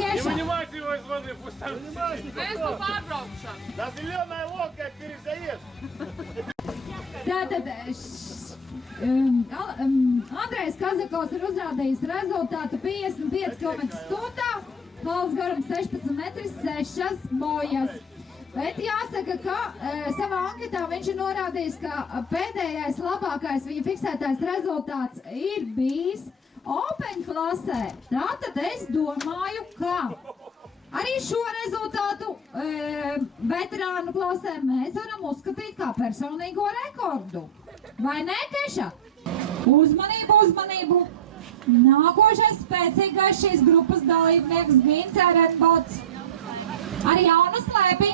Keša. Mēs to pārbraukšanu. Tātad Andrejs Kazakovs ir uzrādījis rezultātu 55 km/h, halas garums 16 metri, 6 bojas. Bet jāsaka, ka savā anketā viņš ir norādījis, ka pēdējais labākais viņa fiksētais rezultāts ir bijis Open klasē. Tātad es domāju, ka arī šo rezultātu veterānu klasē mēs varam uzskatīt kā personīgo rekordu. Vai ne, Keša? Uzmanību, uzmanību! Nākošais spēcīgais šīs grupas dalībnieks Gins Erenbots ar jaunu slēpi.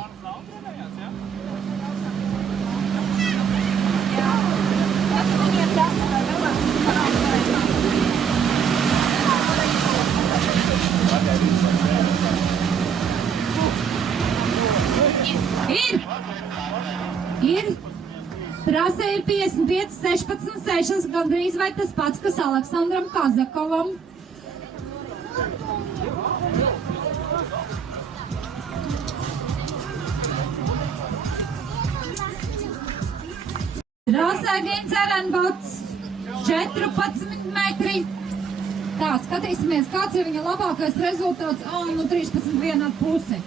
Ir. Trasē ir 55, 16, 6, gandrīz vai tas pats, kas Aleksandram Kazakovam. Trasē Gins Erenbots, 14 metri. Tā, skatīsimies, kāds ir viņa labākais rezultāts. Nu 13,5.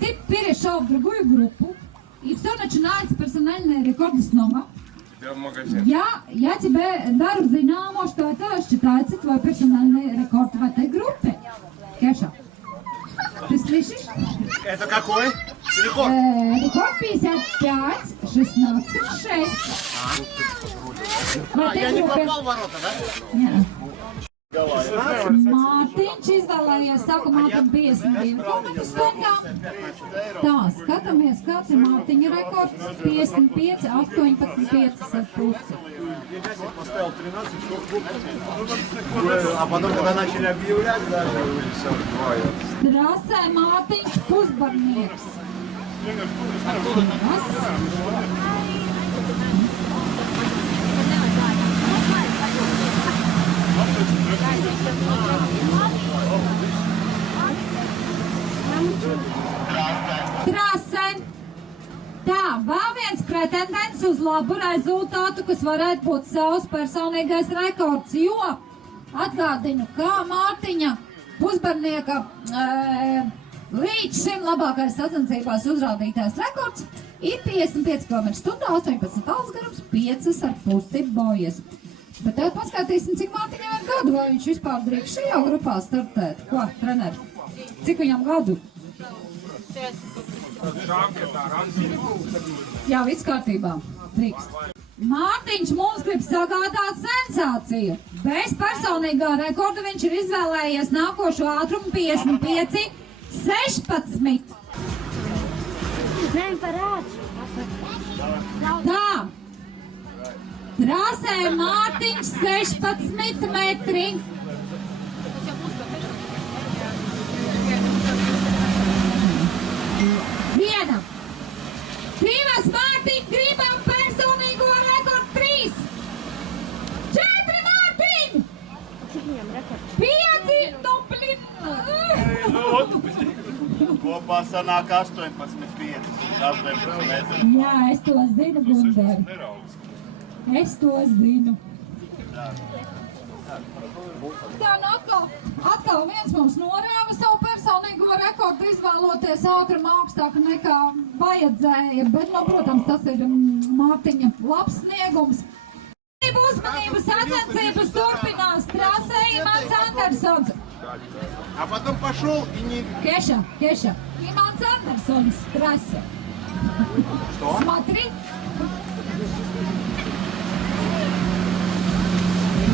Ты перешел в другую группу, и все начинается персональная рекордоснова. Я тебе дарю знамо, что это считается твой персональный рекорд в этой группе. Кеша, ты слышишь? Это какой рекорд? Рекорд 55, 16, 6. Я не попал в ворота, да? Нет. Mārtiņš izvēlējies sākumā par 52 km/h. Tā, skatāmies, kāds ir Mārtiņa rekords. 55, 18, 5,5. А потом, когда начали объявлять, даже улица вдвоем. Trasē Mārtiņš Pusbarnieks. Trase. Tā, vēl viens pretendents uz labu rezultātu, kas varētu būt savs personīgais rekords, jo atgādinu, kā Mārtiņa Pusbarnieka līdz šim labākais sacensībās uzrādītais rekords ir 55 km/h, 18 halas garums, 5,5 bojas. Bet tad paskatīsim, cik Mārtiņam ir gadu, vai viņš vispār drīkst šajā grupā startēt. Ko, treneri? Cik viņam gadu? Jā, viss kārtībā. Drīkst. Mārtiņš mums grib sagādāt sensāciju. Bez personīgā rekorda viņš ir izvēlējies nākošo ātrumu 55, 16. Tā. Trasē Mārtiņš 16 metri. Viena. Divas Mārtiņ, gribam personīgo rekordu 3. 4 Mārtiņ. 5, nu blin. Kopā sanāk 18,5 metri. Jā, es to zinu, Gundar. Es to zinu. Tā, nu atkal viens mums norāva savu personīgo rekordu izvēloties ātrumu augstāku nekā vajadzēja, bet, nu, protams, tas ir Mārtiņa labs sniegums. Uzmanību sacensības turpinās trasē Imants Andersons. А потом пошел и не... Keša, Imants Andersons trase. Что? Смотри.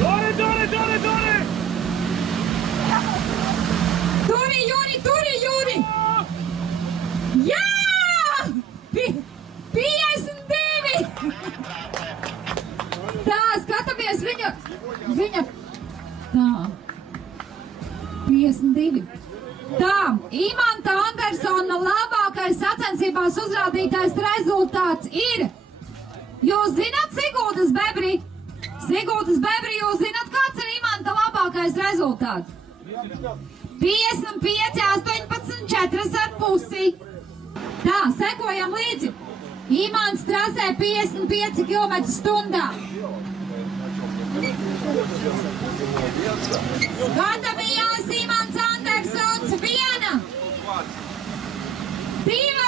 Dori! Turi, Juri! Jā! 52! Tā, skatāmies viņa... Tā. 52. Tā, Imanta Andersona labākais sacensībās uzrādītais rezultāts ir. Jūs zināt Siguldas bebri? Siguldas bebri, jūs zināt, kāds ir Imanta labākais rezultāts? 55, 18, 4,5. Tā, sekojam līdzi. Imants trasē 55 km/h. Gatavījās Imants Andersons 1, 2, 3!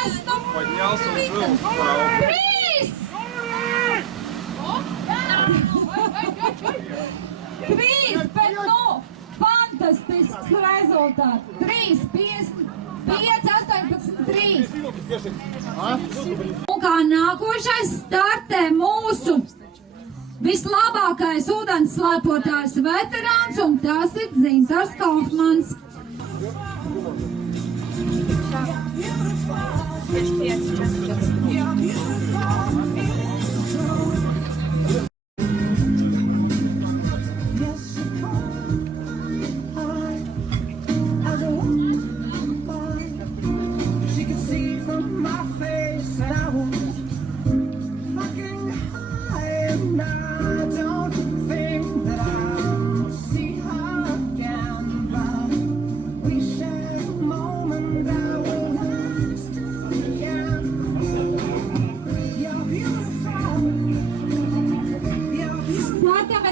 3, bet nu, fantastisks rezultāts. 3, 55, 18, 3. Un kā nākošais startē mūsu vislabākais ūdens slēpotājs veterāns, un tas ir Dzintars Kaufmans.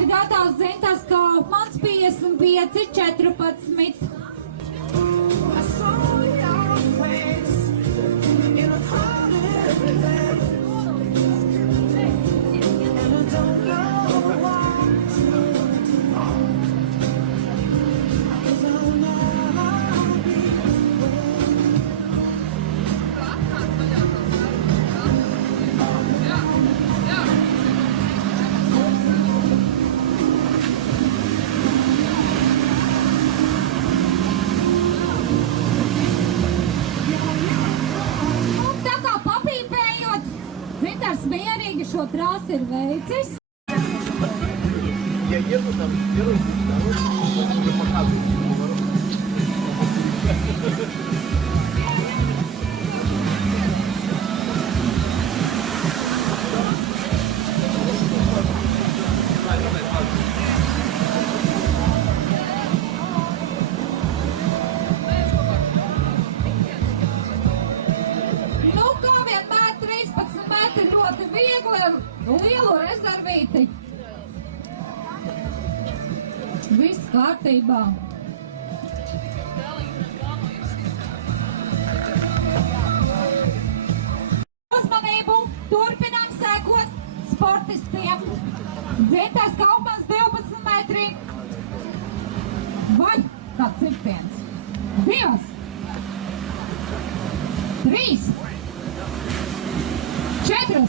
Gatavs Dzintars Kaufmans 55, 14. Mierīgi šo trasi ir veicis. Я еду там, первый, второй, уже показываю. Lielu rezervīti. Viss kārtībā. Uzmanību, turpinām sekot sportistiem. Dzintars Kaufmans 12 metri. Vai kāds cirpiens? 2, 3, 4.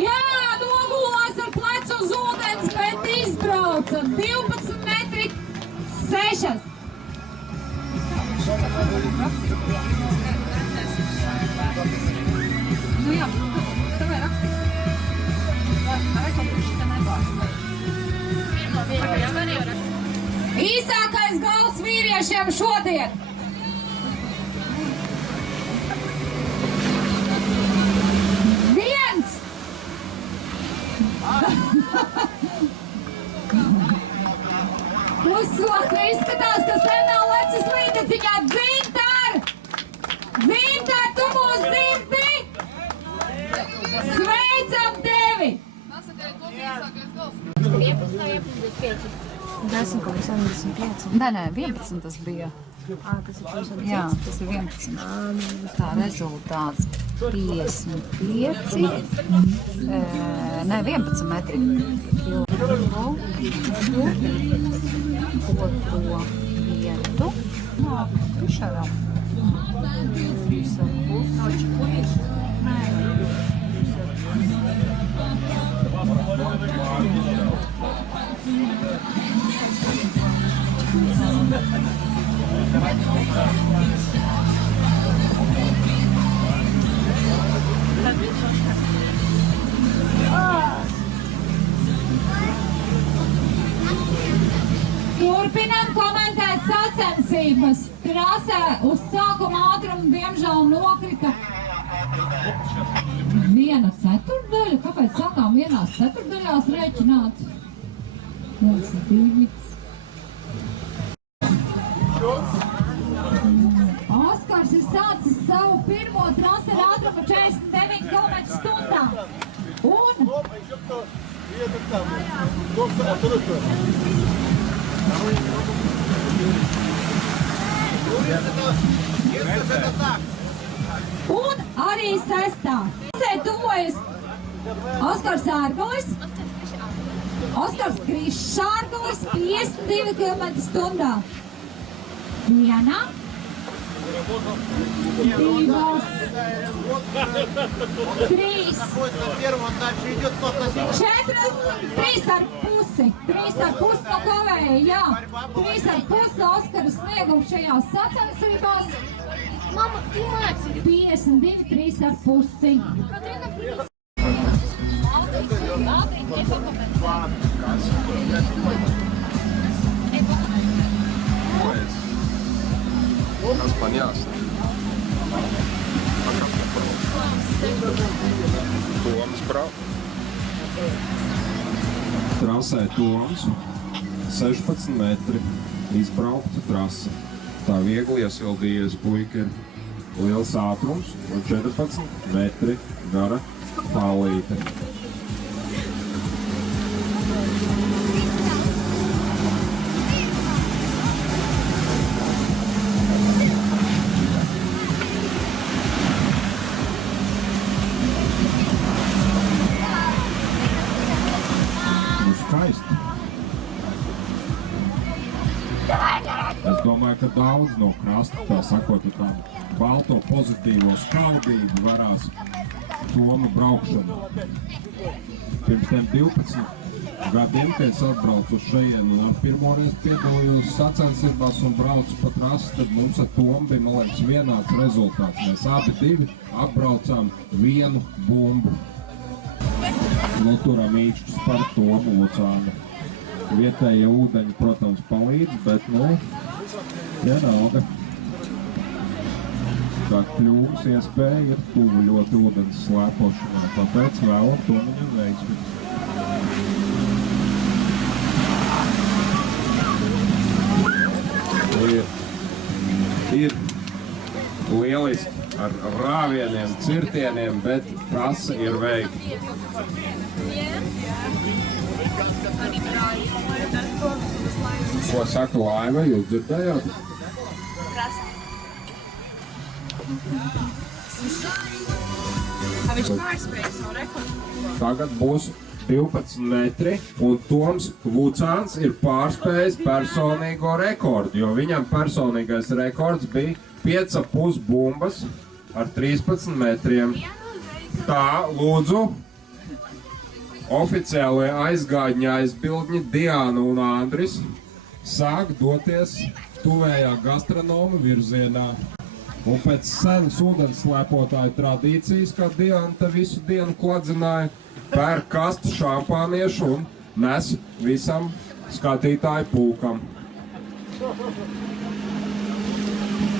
Jā, nogulās ar plecu uz ūdens, bet izbrauca 12 metri 6. Nu jā, tev ir rakstīt. Īsākais gals vīriešiem šodien. Pusotra izskatās, ka sen nav lecis līdeciņā. Dzintar, tu mūs dzirdi? Sveicam tevi! 10,75. Nē, 11 tas bija. Jā, tas ir 11. Tā rezultāts 55, nē, 11 metri. Otro vietu. Krišaram. 3,5. Turpinām komentēt sacensības. sacensības trasē uz sākuma ātrumu diemžēl nokrita 1/4. Kāpēc sākām 1/4 rēķināt? 1, 2. Oskars ir sācis savu pirmo trasi ar ātrumu 49 km/h. Un Un arī sestā. Tuvojas Oskars Ārgalis, Oskars Krišārgalis 52 km/h. 1, 2, 3, 4, 3,5. 3,5 no kavēja, jā. 3,5 Oskara sniegums šajās sacensībās. Mama, 52, 3,5. Kas man jāsaka? Toms brauc. Trasē Toms, 16 metri, izbraukta trasa. Tā viegli iesildījies puika ir liels ātrums un 14 metri gara tālīte. Es domāju, ka daudz no krasta, tā sakot, tā balto pozitīvo skaudību varās Toma braukšanu. Pirms tiem 12 gadiem, kad es atbraucu uz šejienu un pirmoreiz piedalījos sacensībās un braucu pa trasi, tad mums ar Tomu bija, man liekas, vienāds rezultāts. Mēs abi divi atbraucām vienu bumbu. Noturam īkšķus par Tomu Lucānu. Vietējie ūdeņi, protams, palīdz, bet, vienalga. Tā kļūmas iespēja ir tuvu ļoti ūdens slēpošanā, tāpēc vēlam Tomiņam veiksmi. Ir lieliski ar rāvieniem, cirtieniem, bet prasa ir veikta. Ko saka Laiva, jūs dzirdējāt? Tagad būs 12 metri, un Toms Lucāns ir pārspējis personīgo rekordu, jo viņam personīgais rekords bija 5,5 bumbas ar 13 metriem. Tā, lūdzu, oficiālie aizgādņi aizbildņi Diana un Andris sāk doties tuvējā gastronoma virzienā. Un pēc senas ūdensslēpotāju tradīcijas, kā Diana te visu dienu kladzināja, pērk kastu šampāniešu un nes visam skatītāju pulkam.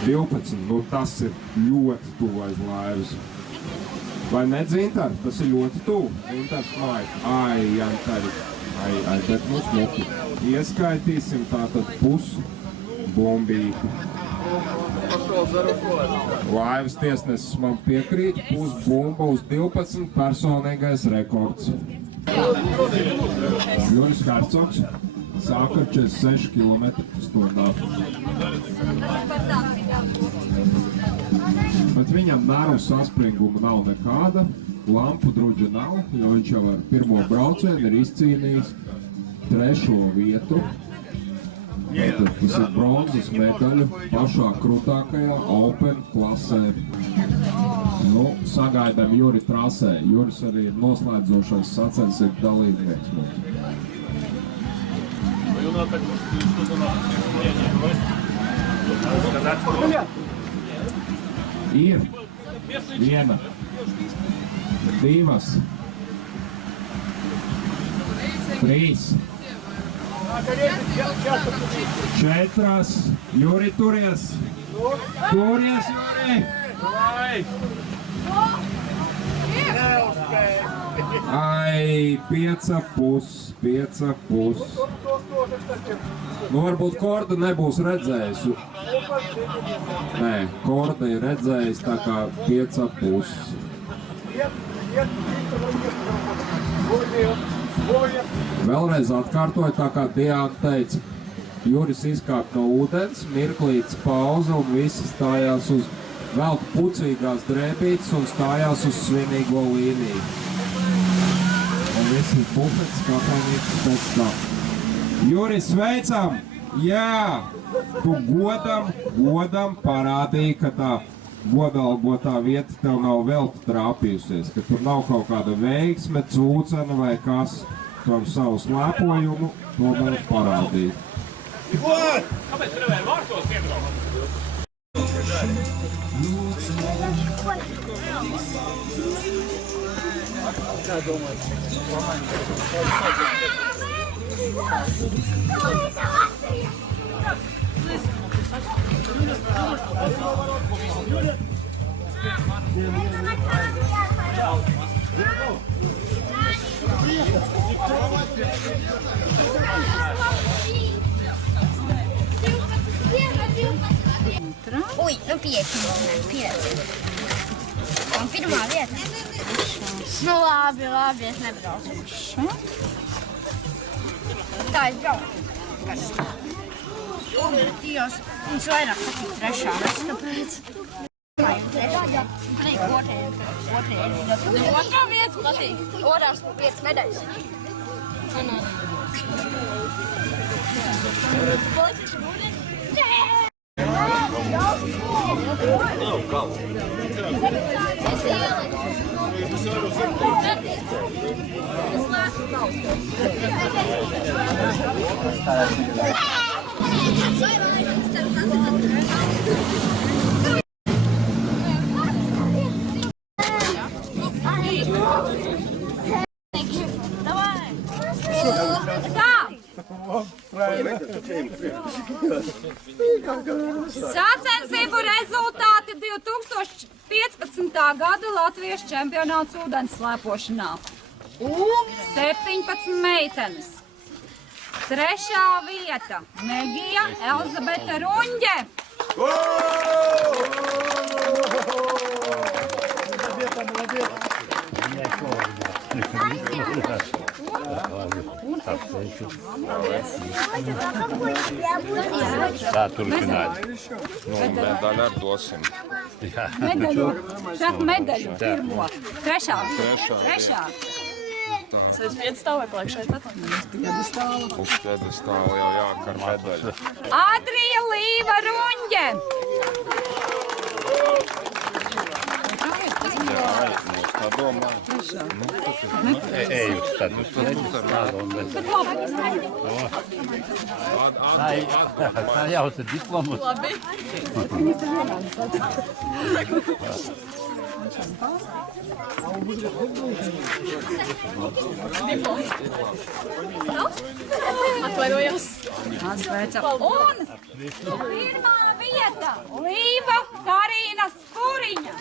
12, tas ir ļoti tuvu aiz Laivas. Vai ne, Dzintar? Tas ir ļoti tuvu. Dzintars māja. Jantari. Bet mums muki. Ieskaitīsim tātad pusi bumbīti. Laivas tiesnesis man piekrīt, pusi bumba uz 12 personīgais rekords. Juris Hercogs sāk ar 46 km/h. Bet viņam nervu saspringuma nav nekāda, lampu druģa nav, jo viņš jau ar pirmo braucienu ir izcīnījis 3. vietu. Tas ir bronzas medaļa pašā krūtākajā Open klasē. Sagaidām Juri trasē. Juris arī ir noslēdzošais sacensību dalībnieks mums. Ir 1, 2, 3, 4. Juri, turies! Turies, Juri! Ai, 5,5. Nu, varbūt Korda nebūs redzējusi. Nē, Korda ir redzējis tā kā 5,5. Vēlreiz atkārtoju, tā kā Diana teica, Juris izkāp no ūdens, mirklīts pauze un visi stājās uz velk pucīgās drēbītes un stājās uz svinīgo līniju. Un visi bufetes kapelnītes pēc tam. Juris, sveicam! Jā! Tu godam parādīji, ka tā godalgotā vieta tev nav velti trāpījusies, ka tur nav kaut kāda veiksme, cūcena vai kas. Tu ar savu slēpojumu to mums parādīji. Kāpēc nevēja vārtos iebraukt? Ui, nu 5. Un pirmā vieta. Nu labi, es nebraucu. Tā es braucu. Dievs, mums vairāk patīk trešā, es kāpēc? Patīk otrā vieta patīk. Otrās 5 medaļas. Sacensību rezultāti 2015. gada Latvijas čempionāts ūdens slēpošanā. 17 meitenes. 3. vieta Megija Elzabete Runģe. Tā turpināt. Nu, medaļu ar dosim. Medaļu. Šeit medaļu pirmo. Trešā. Es esmu 5 stāvu vai paliek šeit pat? Uz piedestāla jau jākar medaļu. Adrija Līva Runģe. Tā domā. Eju, tad uz to tā jau ir diplomas. Labi. Atvainojos. Sveicam. Un pirmā vieta Līva Karīna Spuriņa.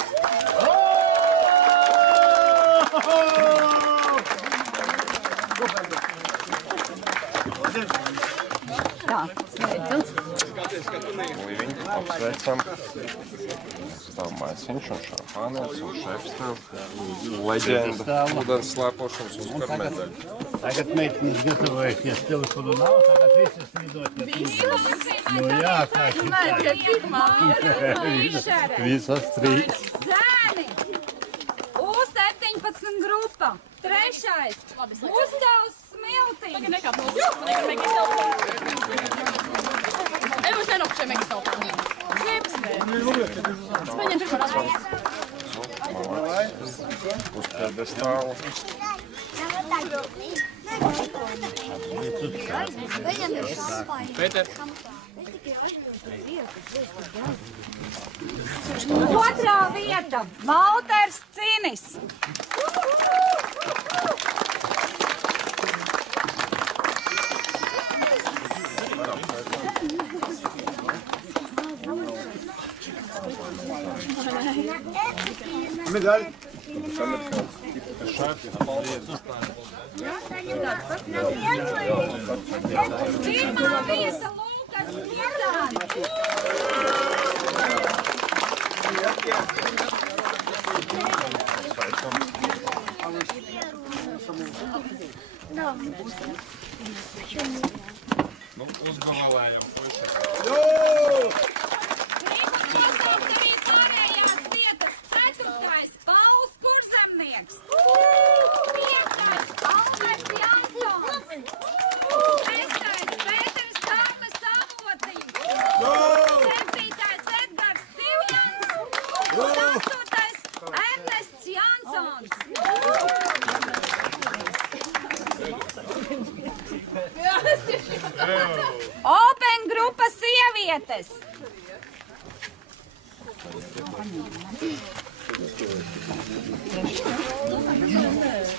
Tā, sveicam. Viņi apsveicam. Stāv maisiņš un šampānēs un šefs tev leģenda ūdens slēpošanas uzkar medaļu. Tagad meitenes gatavojušies telefonu nav, tagad visas lidot. Nu jā, kā visas 3. Zēni. U17 grupa. 3. Gustavs Smiltiņš. Tagad nekāp nos. Tagad Megijas telefonu. Evo, es nenokšēju Megijas telefonu. Sniepas vēl. Es paņēmu pirmā rādu. Uz piedestāla. Pēter. Otrā vieta Valters Cinis. Pirmā vieta Lukas Miedāns. Nu, uzgabalējam, puiši. Arī pārējās vietas. 4. Pauls Kursemnieks. 5. Alberts Jansons. 6. Pēters Karlis Savotiņš. 7. Edgars Civjans. Un 8. Ernests Jansons. Open grupa sievietes.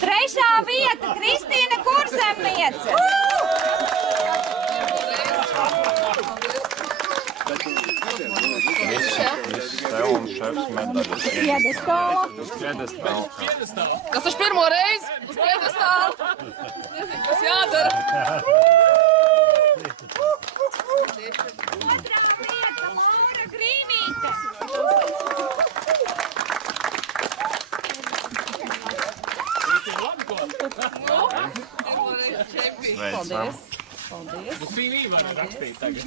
Trešā vieta Kristīna Kursemniece. Viss tev un šefs medaļas. Piedestāla. Uz piedestāla. Kas taču pirmo reizi uz piedestāla? Nezinu, kas jādara. Otrā vieta Laura Grīnīte. Sveicam. Uz CV var rakstīt tagad.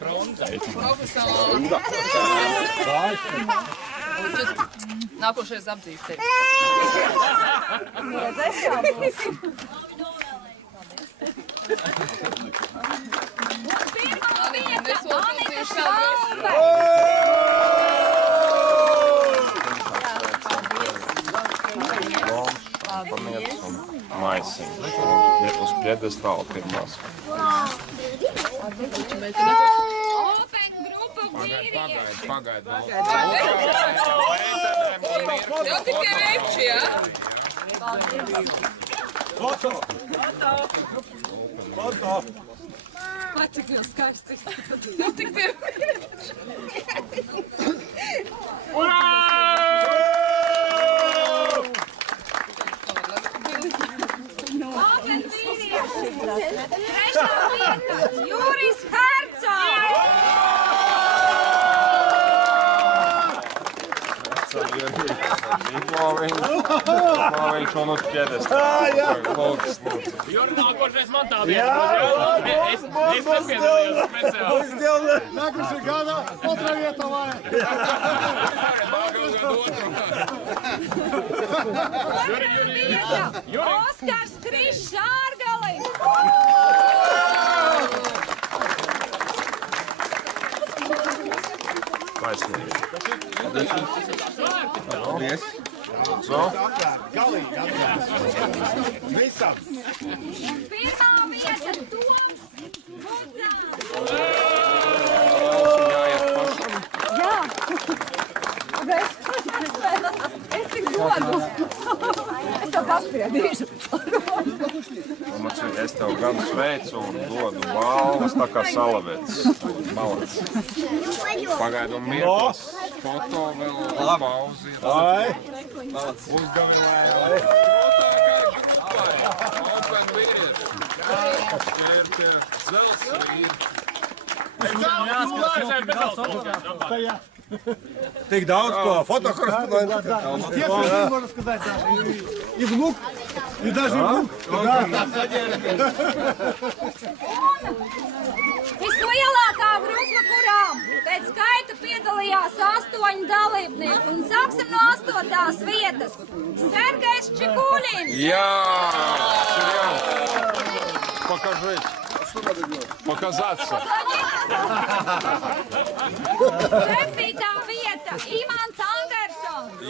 Bronze. Nākošais apdzīt tevi. Pirmā vieta Anita Šaube. Pamietis un maisiņš. Uz piedestāla pirmās. Open grupa vīrieši. Pagaid. Jau tikai veikši, jā? Pat cik jau skaisti. Jau tik tie Open vīrieši. Trešā vieta Juris Hercogs. Viņš un uz piedestāla. Lūdzu. Juri, nākošais man tā vieta. Es nepiedalījos speciāli. Nākošajā gadā otrā vietā vai? Juri. Oskars Krišārgalis. Taisnīgi. Paldies. Galīgi atbrauc. Visam. Pirmā vieta Toms Budzāns. Jāiet pašam. Es tik dodu. Es tev paspiedīšu. Es tev gan sveicu un dodu balvas, tā kā Salavecs. Malac. Pagaidām mirklis. Foto vēl pauzi. Uzgavilēja. Open vīrieši. Ķērķē. Zels vīri. Tik daudz to fotokorespondentu. Tiešām можно сказать, и внук, и даже внук. Vislielākā grupa, kurām pēc skaita piedalījās 8 dalībnieki. Un sāksim no 8. vietas. Sergejs Čikuļins. Jā! Покажите. Показаться. 7. vieta Imants Andersons. 6.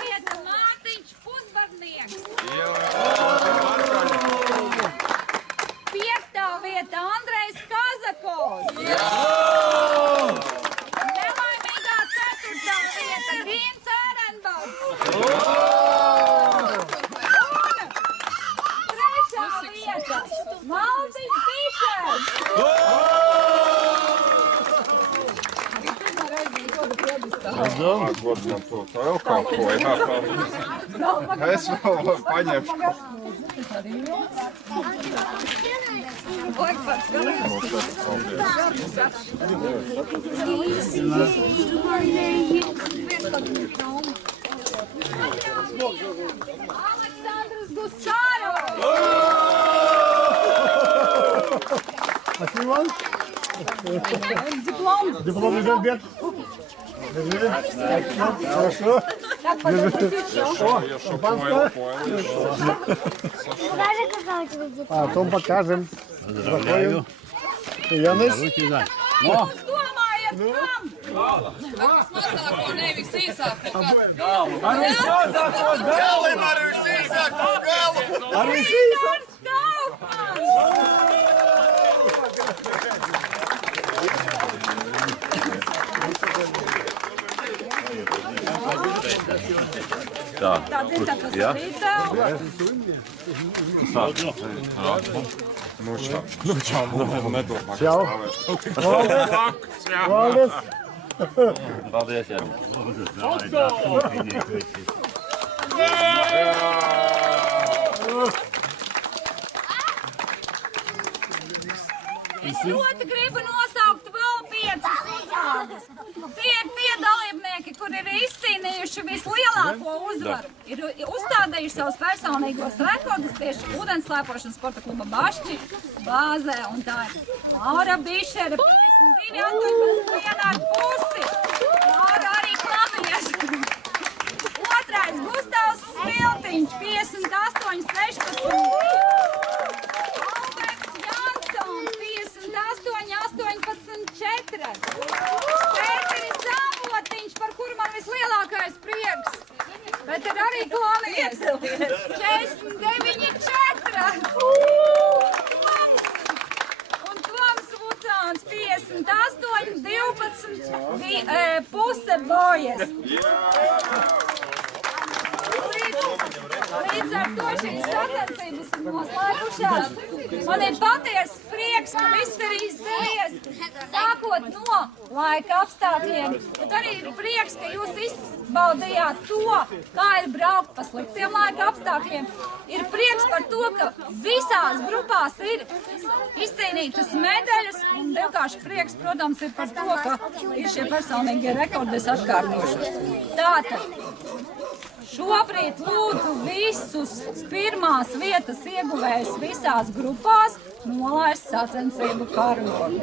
vieta Mārtiņš Pusbarnieks. 5. vieta Andrejs Kazakovs. Nelaimīgā 4. vieta Gīns Ērenbergs. Un 3. vieta Maldis Bišers. God man to vēl kaut ko jāpalīdz. Es vēl paņemšu. Aleksandrs Gusārovs! Спасибо. Диплом идет бег. Хорошо. Шампанское. Покажи, какая у тебя детка. Потом покажем. Заходим. Янис. Kas mazāk un nevis īsāk. Galim arī sīsāk. Galu. Arī sīsāk. Tā dzimta, kas ir Nu čau, nedomā, ka Čau. stāvēs. Paldies. Paldies, jā. Es ļoti gribu nosaukt vēl 5 uzvārdus. Tie ir tie dalībnieki, kuri ir izcīnījuši vislielāko uzvaru. Ir uzstādījuši savus personīgos rekordus tieši ūdenslēpošanas sporta kluba Bašķi bāzē. Un tā ir Laura Bišere, 52,18,5. Laura arī klavies. Otrais Gustavs Smiltiņš, 58,16. Pēteris Zābotiņš, par kuru man vislielākais prieks, bet ir arī klavies. 49,4. Un Toms Vucāns, 58,12 puse bojas. Līdz ar to šīs sacensības ir noslēgušās. Man ir patiesa prieks, ka viss ir izdevies, sākot no laika apstākļiem, bet arī ir prieks, ka jūs izbaudījāt to, kā ir braukt pa sliktiem laika apstākļiem. Ir prieks par to, ka visās grupās ir izcīnītas medaļas, un vienkārši prieks, protams, ir par to, ka ir šie personīgie rekordi atkārtošos. Tātad. Šobrīd lūdzu visus pirmās vietas ieguvējus visās grupās nolaist sacensību karogu.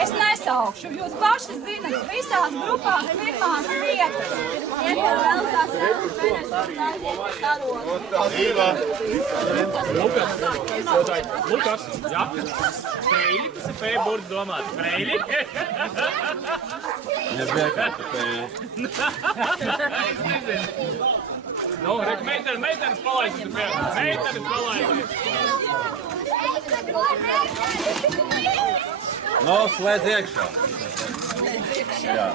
Es nesaukšu, jūs paši zinat, visās grupās pirmās vietas. Lukas, jā. Freili, tas ir P burts domāt. Freili. Nu, rek, meitenes palaist. Meitenes palaist. No, slēdz iekšā. Jā.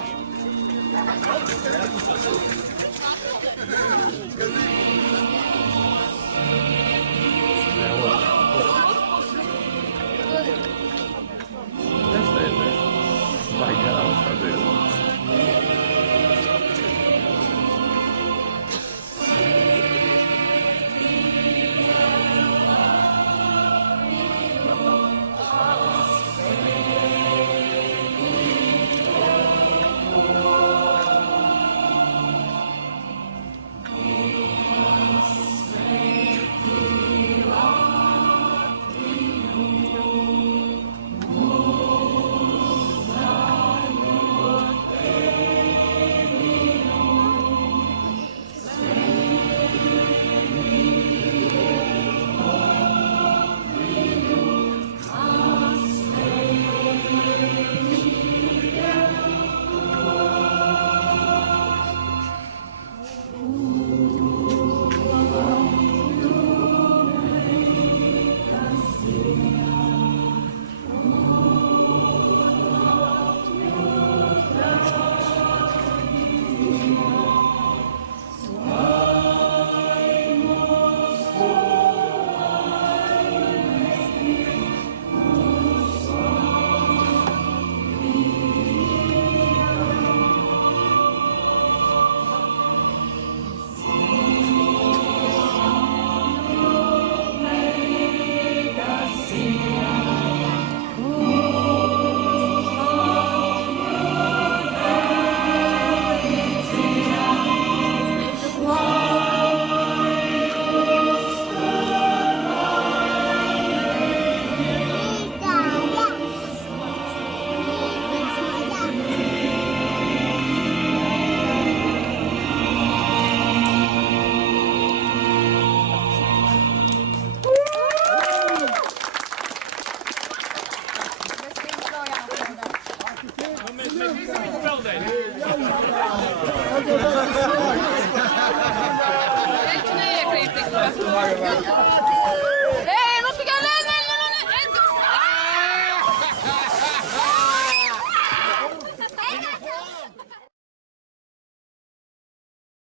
Labi.